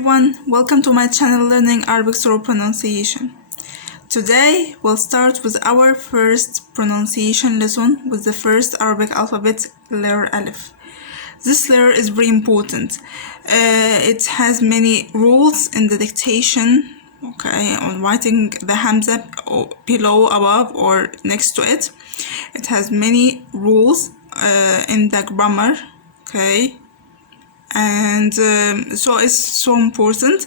everyone, welcome to my channel Learning Arabic through Pronunciation. Today we'll start with our first pronunciation lesson with the first Arabic alphabet, letter Aleph. This letter is very important. It has many rules in the dictation, on writing the Hamza below, above, or next to it. It has many rules in the grammar, and so it's so important.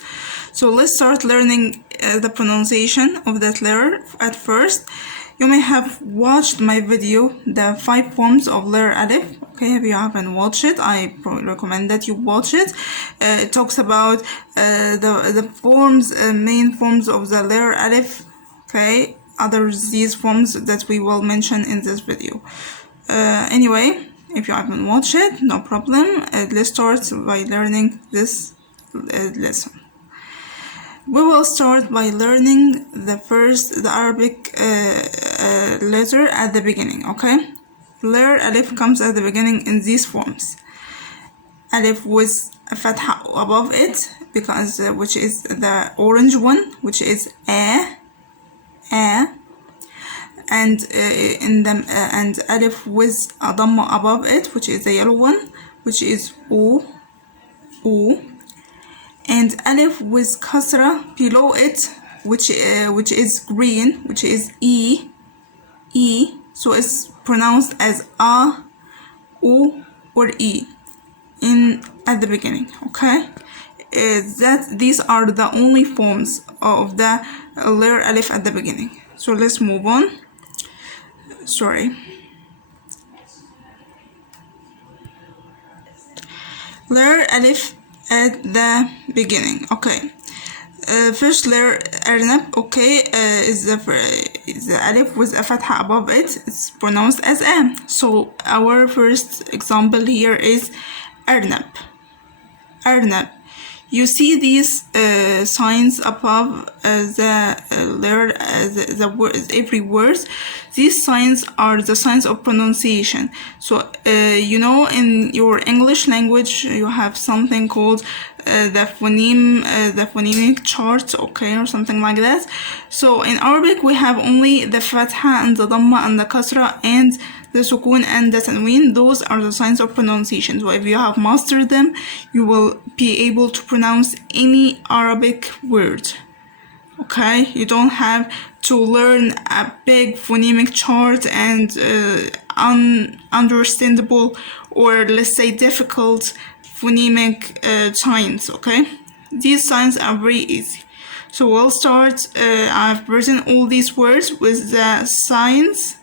So let's start learning the pronunciation of that letter. At first, you may have watched my video, the 5 forms of letter Aleph. If you haven't watched it, I recommend that you watch it. It talks about the forms, main forms of the letter Aleph. These forms that we will mention in this video. Anyway, if you haven't watched it, no problem. Let's start by learning this lesson. We will start by learning the Arabic letter at the beginning, Letter Aleph comes at the beginning in these forms. Aleph with a fatha above it, because which is the orange one, which is a, and and Aleph with a dhamma above it, which is the yellow one, which is u, and Aleph with kasra below it, which is green, which is e, so it's pronounced as a, u, or e at the beginning. These are the only forms of the letter Aleph at the beginning. So let's move on. Letter Aleph at the beginning. First letter Arnab, is the Aleph with a fatha above it. It's pronounced as a. So our first example here is Arnab. You see these signs above the letter, every word. These signs are the signs of pronunciation. So in your English language, you have something called the phonemic chart, or something like that. So in Arabic, we have only the fatha and the dhamma and the kasra and the sukun and the tanween. Those are the signs of pronunciation. So if you have mastered them, you will be able to pronounce any Arabic word. You don't have to learn a big phonemic chart and ununderstandable, or let's say difficult phonemic signs. These signs are very easy. So we'll start. I've written all these words with the signs.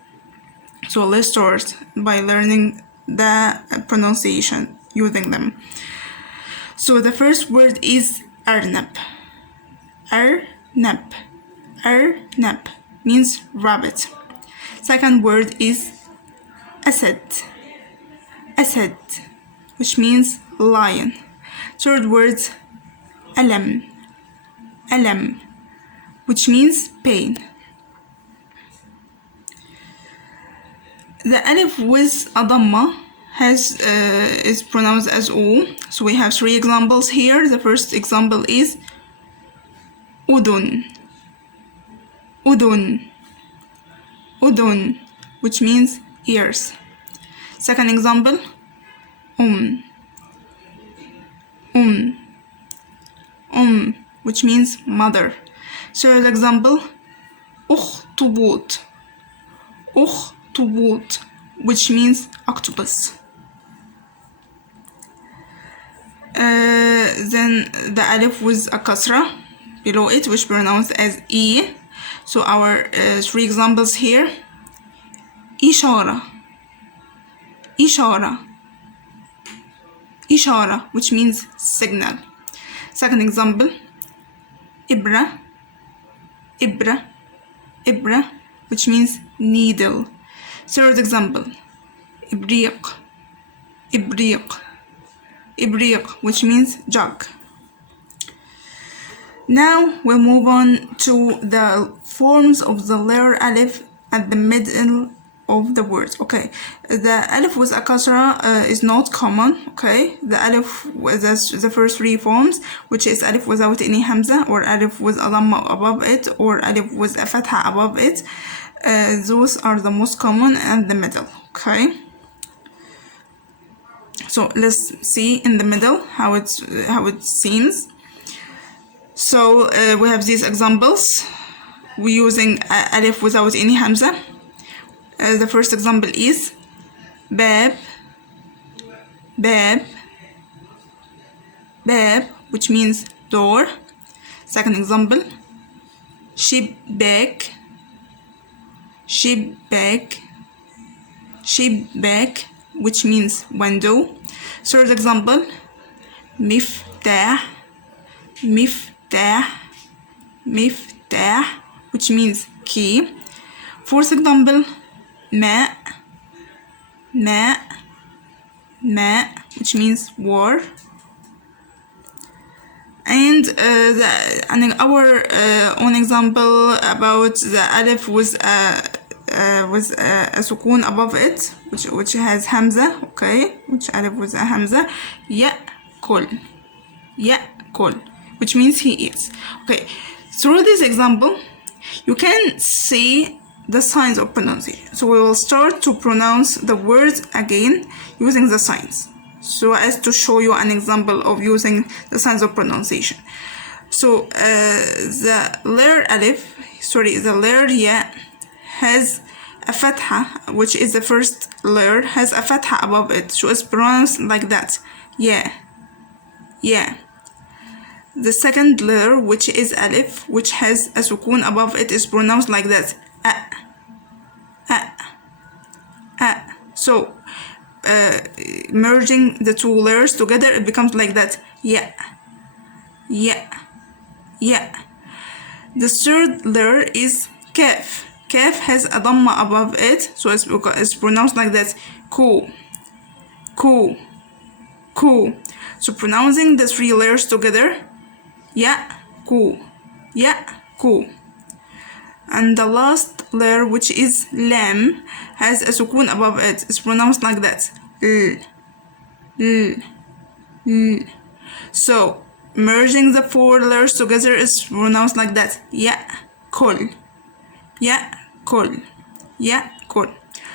So let's start by learning the pronunciation using them. So the first word is Arnab. Arnab means rabbit. Second word is Asad, which means lion. Third word, Alam, which means pain. The Aleph with a dhamma is pronounced as U. So we have 3 examples here. The first example is Udun, which means ears. Second example, which means mother. Third example, Ukhtubut, which means octopus. Then the Aleph with a kasra below it, which pronounced as e. So our 3 examples here: Ishara, which means signal. Second example, Ibra, which means needle. Third example, Ibriq, which means jug. Now we'll move on to the forms of the letter Aleph at the middle of the word. Okay, the alif with a kasra is not common. Okay, the alif with the first three forms, which is alif without any hamza, or alif with a dhamma above it, or alif with a fatha above it. Those are the most common and the middle. Okay, so let's see in the middle how it seems. So we have these examples. We're using alif without any hamza. The first example is bab, bab, bab, which means door. Second example, shibak, shibak, shibak, which means window. Third example, miftah, miftah, miftah, which means key. Fourth example, ma, ma, ma, which means war. And our own example about the alif with a sukun above it, which has hamza. Okay, which alif with a hamza, ya'kul, ya'kul, which means he eats. Okay, through this example you can see the signs of pronunciation. So we will start to pronounce the words again using the signs, so as to show you an example of using the signs of pronunciation. So the letter ya has a fatha, which is the first letter, has a fatha above it, so it's pronounced like that, yeah. The second letter, which is alif, which has a sukun above it, is pronounced like that, so merging the two letters together, it becomes like that, yeah. The third letter is kaf. Kaf has a dhamma above it, so it's pronounced like that, ku. So pronouncing the three letters together, ku. And the last letter, which is lam, has a sukun above it. It's pronounced like that, So merging the four letters together is pronounced like that, ya'kul.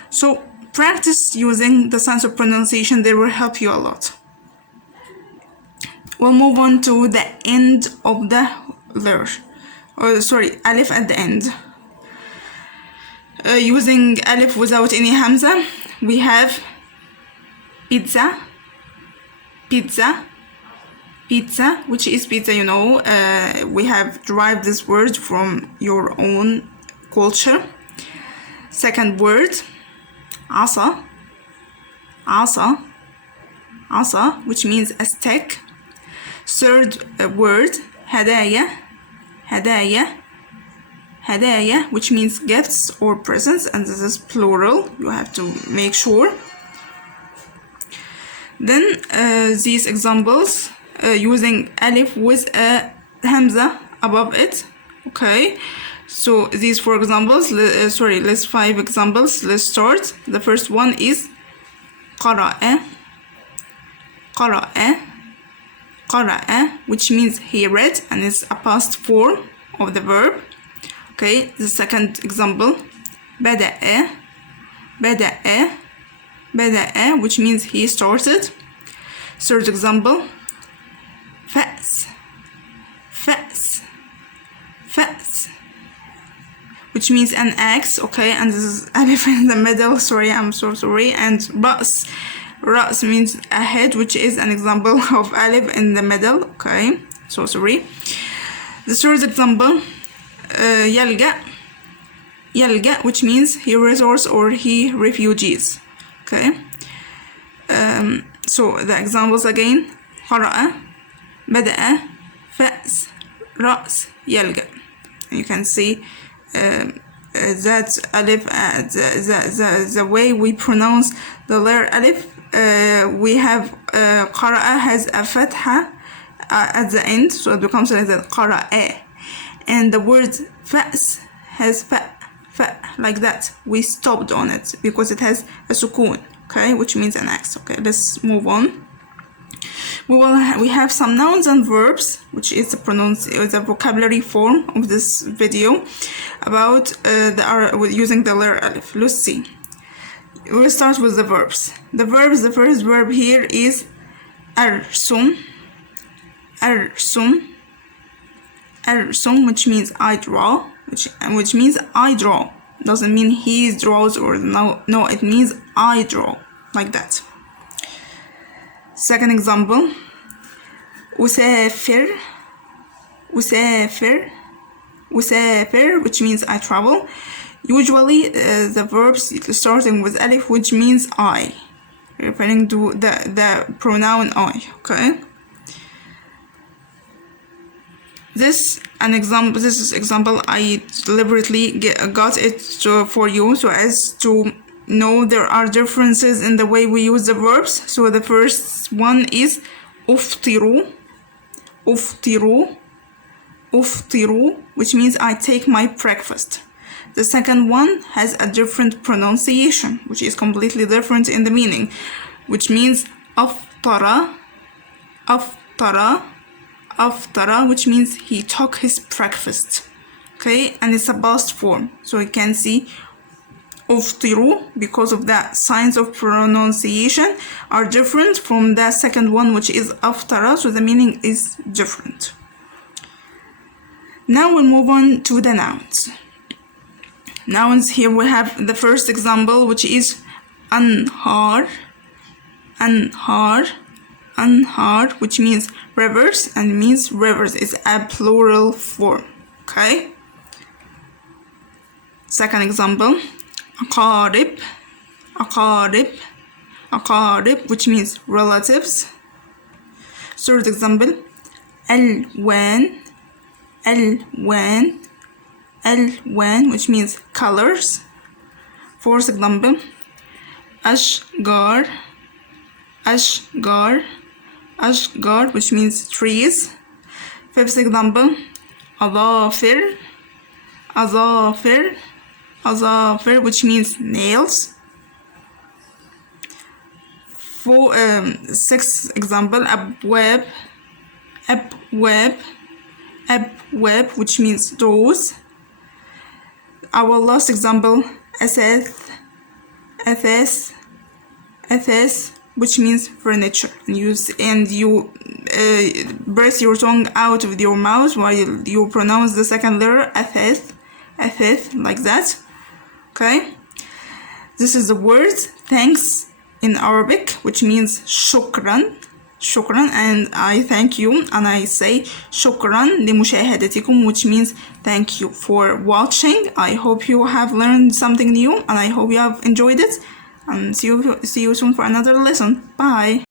So practice using the signs of pronunciation. They will help you a lot. We'll move on to the end of the letter, alif at the end. Using alif without any hamza, we have pizza, which is pizza, you know. We have derived this word from your own culture. Second word, asa, which means a stick. Third word, hadaya, which means gifts or presents, and this is plural, you have to make sure. Then these examples using alif with a hamza above it. Okay, so these four examples, let's 5 examples. Let's start. The first one is qara'a, which means he read, and is a past form of the verb. Okay, the second example, bada'a, which means he started. Third example, fa's, which means an axe. Okay, and this is alif in the middle, sorry, I'm so sorry. And ra's means a head, which is an example of alif in the middle. Okay, so sorry. The third example, yalga, which means he resorts or he refugees. Okay, so the examples again, qara'a, bada'a, fa's, ra's, yalga. You can see that alif, the way we pronounce the letter alif. We have qara'a has a fatha at the end, so it becomes like that, qara'a. And the word fa's has fa, like that. We stopped on it because it has a sukun, okay, which means an X. Okay, let's move on. We have some nouns and verbs, which is the vocabulary form of this video about using the letter Aleph. Let's see. We'll start with the verbs. The first verb here is أرسم, which means I draw, which means I draw. Doesn't mean he draws or no, it means I draw, like that. Second example, أسافر, which means I travel. Usually the verbs starting with Aleph, which means I, referring to the pronoun I, okay? This is example I deliberately got it for you so as to know there are differences in the way we use the verbs. So the first one is أفطر, which means I take my breakfast. The second one has a different pronunciation, which is completely different in the meaning, which means أفطر, which means he took his breakfast. Okay, and it's a past form, so you can see أفطر, because of that signs of pronunciation are different from the second one, which is أفطر, so the meaning is different. Now we'll move on to the nouns. Nouns, here we have the first example, which is أنهار, which means rivers, and means rivers is a plural form. Okay. Second example, أقارب, which means relatives. Third example, ألوان, which means colors. Fourth example, أشجار, which means trees. Fifth example, أظافر, which means nails. Sixth example, أبواب, which means doors. Our last example, أثاث, which means furniture. And you press your tongue out of your mouth while you pronounce the second letter, أثاث, like that. Okay. This is the word thanks in Arabic, which means shukran, and I thank you, and I say shukran لمشاهدتكم, which means thank you for watching. I hope you have learned something new, and I hope you have enjoyed it, and see you soon for another lesson. Bye.